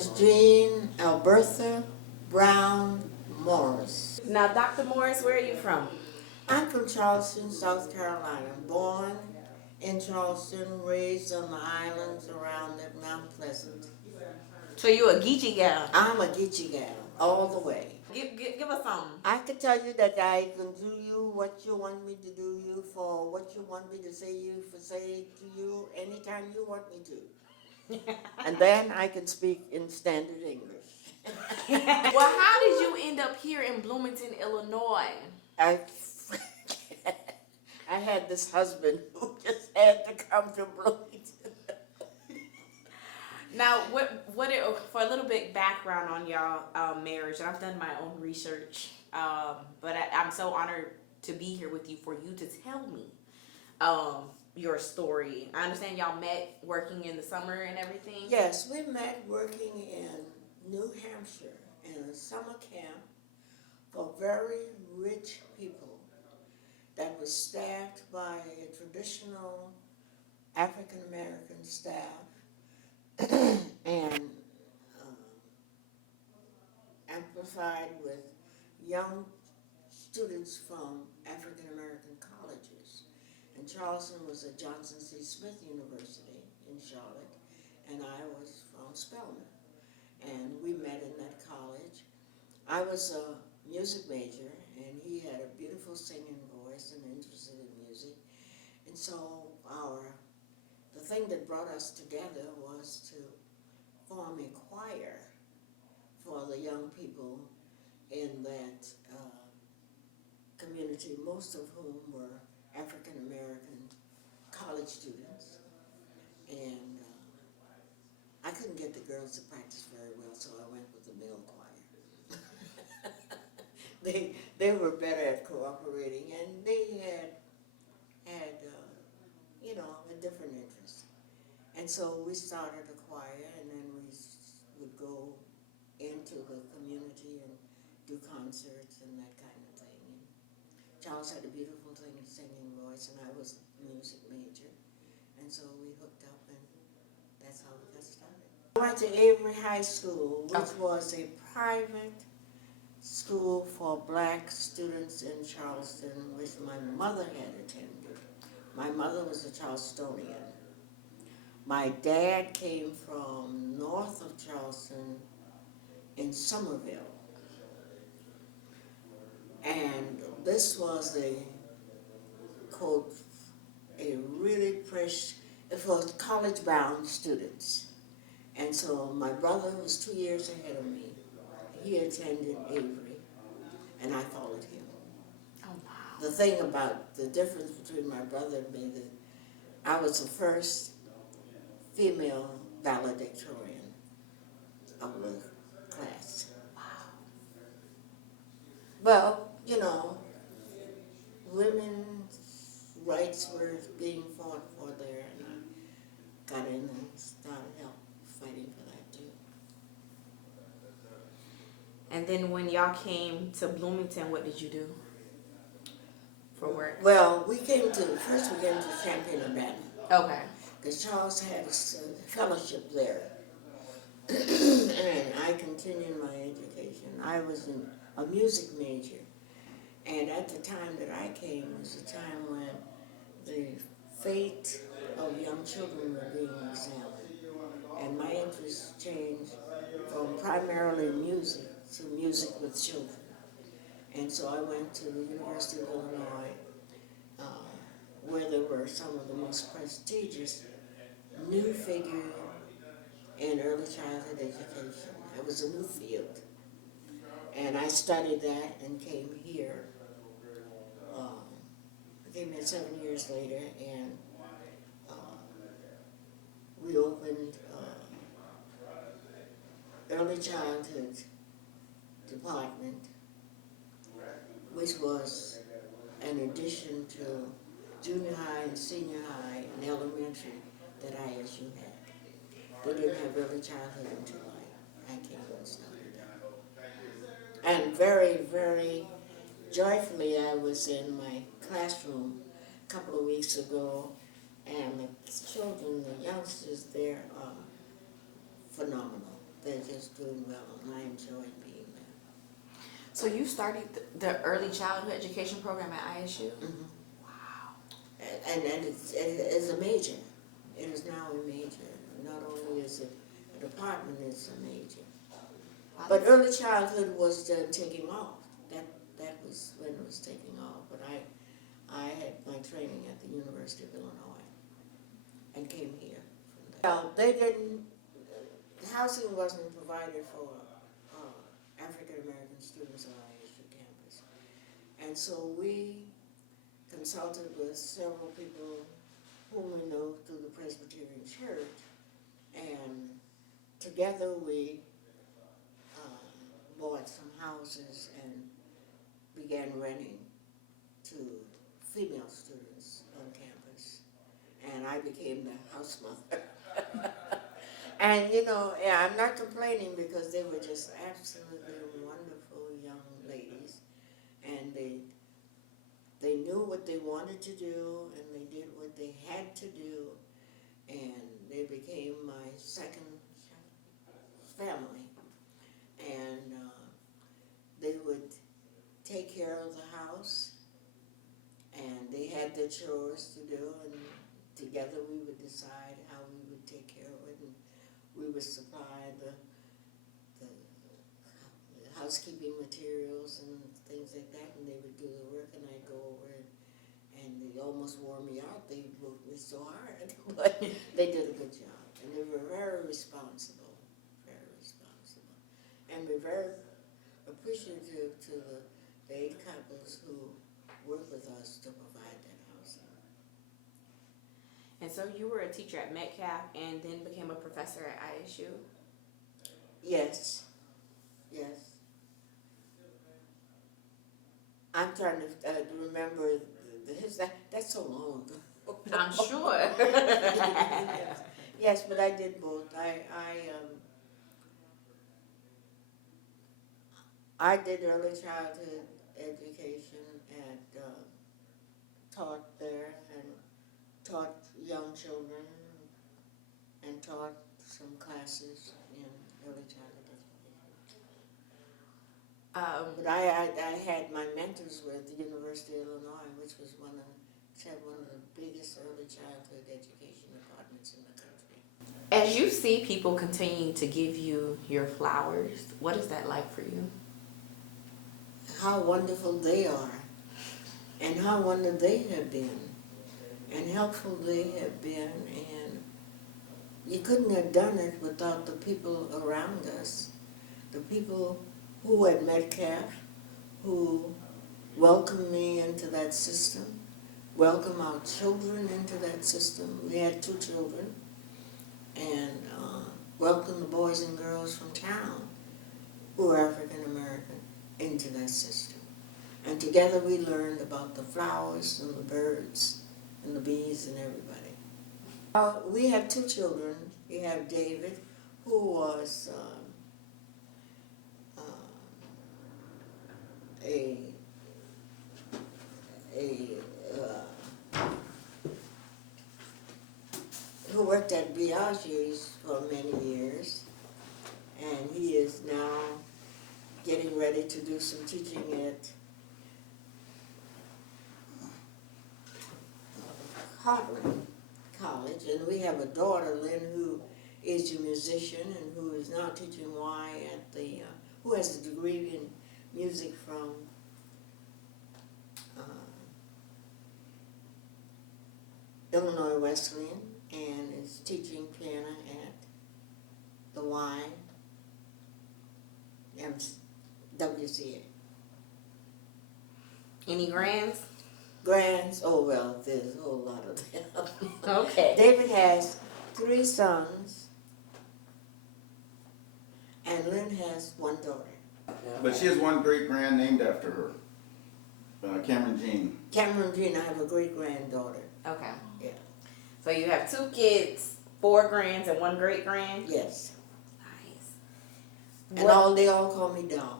is Jeanne Albertha Brown Morris. Now, Dr. Morris, where are you from? I'm from Charleston, South Carolina. Born in Charleston, raised on the islands around it, Mount Pleasant. So you a Geechee gal? I'm a Geechee gal, all the way. Give us something. I can tell you that I can do you what you want me to do you for what you want me to say to you anytime you want me to. And then I can speak in standard English. Well, how did you end up here in Bloomington, Illinois? I I had this husband who just had to come to Bloomington. Now, for a little bit background on y'all marriage, and I've done my own research, but I'm so honored to be here with you for you to tell me your story. I understand y'all met working in the summer and everything. Yes, we met working in New Hampshire in a summer camp for very rich people that was staffed by a traditional African American staff and amplified with young students from African American colleges. And Charleston was at Johnson C. Smith University in Charlotte, and I was from Spelman. And we met in that college. I was a music major, and he had a beautiful singing voice and interested in music. And so the thing that brought us together was to form a choir for the young people in that community, most of whom were African American college students. And I couldn't get the girls to practice very well, so I went with the male choir. They were better at cooperating, and they had a different interest. And so we started a choir, and then we would go into the community and do concerts and that kind of thing. And Charles had a beautiful singing voice, and I was a music major, and so we hooked up, and that's how we got started. I went to Avery High School, which was a private school for black students in Charleston, which my mother had attended. My mother was a Charlestonian. My dad came from north of Charleston in Somerville. And this was a really fresh, it was college-bound students. And so my brother was 2 years ahead of me. He attended Avery, and I followed him. Oh, wow. The thing about the difference between my brother and me, that I was the first female valedictorian of the class. Wow. Well, women's rights were being fought for there, and I got in and started fighting for that too. And then when y'all came to Bloomington, what did you do for work? Well, first we came to Champaign-Urbana. Okay. Because Charles had a fellowship there. And I continued my education. I was a music major. And at the time that I came was a time when the fate of young children were being examined. And my interests changed from primarily music to music with children. And so I went to the University of Illinois, where there were some of the most prestigious new figure in early childhood education. It was a new field. And I studied that and came here. I came here 7 years later, and we opened early childhood department, which was an addition to junior high and senior high and elementary that ISU had. They didn't have early childhood until I came and started that. And very, very joyfully, I was in my classroom a couple of weeks ago, and the children, the youngsters there are phenomenal. they're just doing well, and I enjoy being there. So you started the early childhood education program at ISU? Mm-hmm. Wow. And it's a major. It is now a major. Not only is it a department, it's a major. But early childhood was taking off. That was when it was taking off. But I had my training at the University of Illinois and came here from there. Well, they didn't. Housing wasn't provided for African American students on our ISU campus, and so we consulted with several people whom we know through the Presbyterian Church, and together we bought some houses and began renting to female students on campus, and I became the house mother. And yeah, I'm not complaining because they were just absolutely wonderful young ladies, and they knew what they wanted to do, and they did what they had to do, and they became my second family. And they would take care of the house, and they had their chores to do, and together we would decide how we would take care of it, and we would supply the housekeeping materials and things like that, and they would do the work, and I'd go over and they almost wore me out. They worked me so hard, but they did a good job, and they were very responsible, and we're very appreciative to the 8 couples who work with us to provide that housing. And so you were a teacher at Metcalf and then became a professor at ISU? Yes. I'm trying to remember that's so long ago. I'm sure. Yes, but I did both. I did early childhood education and taught there and taught young children and taught some classes in early childhood education. But I had my mentors were at the University of Illinois, which was one of the biggest early childhood education departments in the country. As you see people continuing to give you your flowers, what is that like for you? How wonderful they are, and how wonderful they have been, and helpful they have been, and you couldn't have done it without the people around us, the people who at Metcalf, who welcomed me into that system, welcomed our children into that system. We had 2 children, and welcomed the boys and girls from town who were African American into that system. And together we learned about the flowers and the birds and the bees and everybody. We have 2 children. We have David, who was who worked at Biaggi's for many years, and he is now getting ready to do some teaching at Harvard College. And we have a daughter, Lynn, who is a musician and who is now teaching Y at the, who has a degree in music from Illinois Wesleyan, and is teaching piano at the Y. WCA. Any grands? Grands? Oh, well, there's a whole lot of them. Okay. David has 3 sons, and Lynn has 1 daughter. But she has one great grand named after her, Cameron Jeanne. Cameron Jeanne, I have a great-granddaughter. Okay. Yeah. So you have 2 kids, 4 grands, and 1 great grand? Yes. Nice. And they all call me Doll.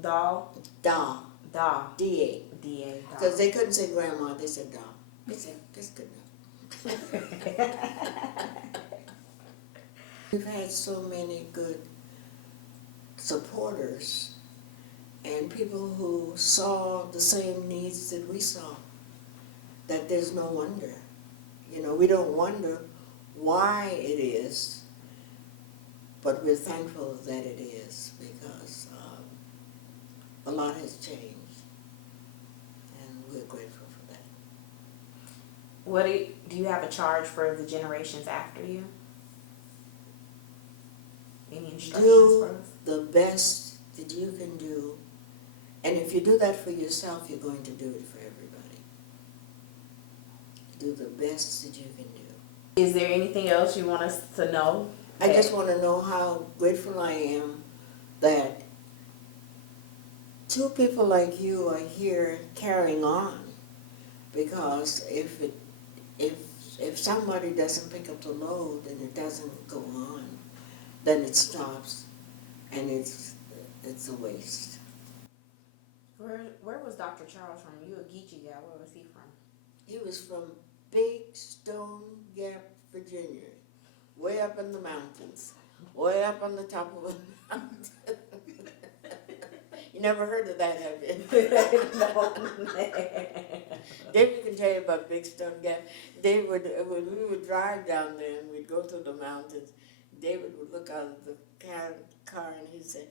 Doll? Doll. Doll. D-A. D-A. Because they couldn't say grandma, they said Doll. They said, that's good enough. We've had so many good supporters and people who saw the same needs that we saw, that there's no wonder. You know, we don't wonder why it is, but we're thankful that it is, because a lot has changed, and we're grateful for that. What do you have a charge for the generations after you? Any instructions Do for us? the best that you can do, and if you do that for yourself, you're going to do it for everybody. Do the best that you can do. Is there anything else you want us to know? I just want to know how grateful I am that two people like you are here carrying on, because if somebody doesn't pick up the load and it doesn't go on, then it stops, and it's a waste. Where was Dr. Charles from? You a Geechee guy. Where was he from? He was from Big Stone Gap, Virginia, way up in the mountains, way up on the top of a mountain. You never heard of that, have you? No. David can tell you about Big Stone Gap. David, when we would drive down there and we'd go through the mountains, David would look out of the car and he'd say,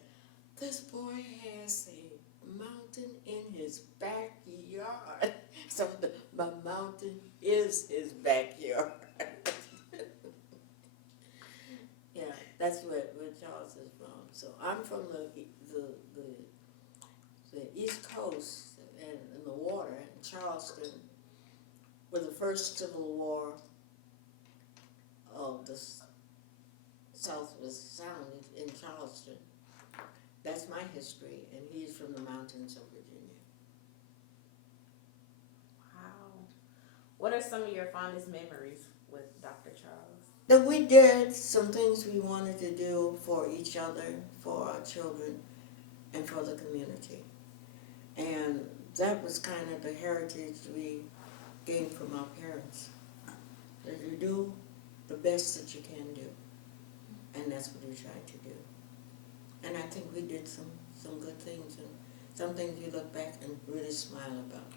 "This boy has a mountain in his backyard." So my mountain is his backyard. Yeah, that's where Charles is from. So I'm from the East Coast and in the water in Charleston, where the first Civil War of the South was sounded in Charleston. That's my history, and he's from the mountains of Virginia. Wow. What are some of your fondest memories with Dr. Charles? That we did some things we wanted to do for each other, for our children, and for the community. And that was kind of the heritage we gained from our parents. That you do the best that you can do. And that's what we tried to do. And I think we did some good things, and some things you look back and really smile about.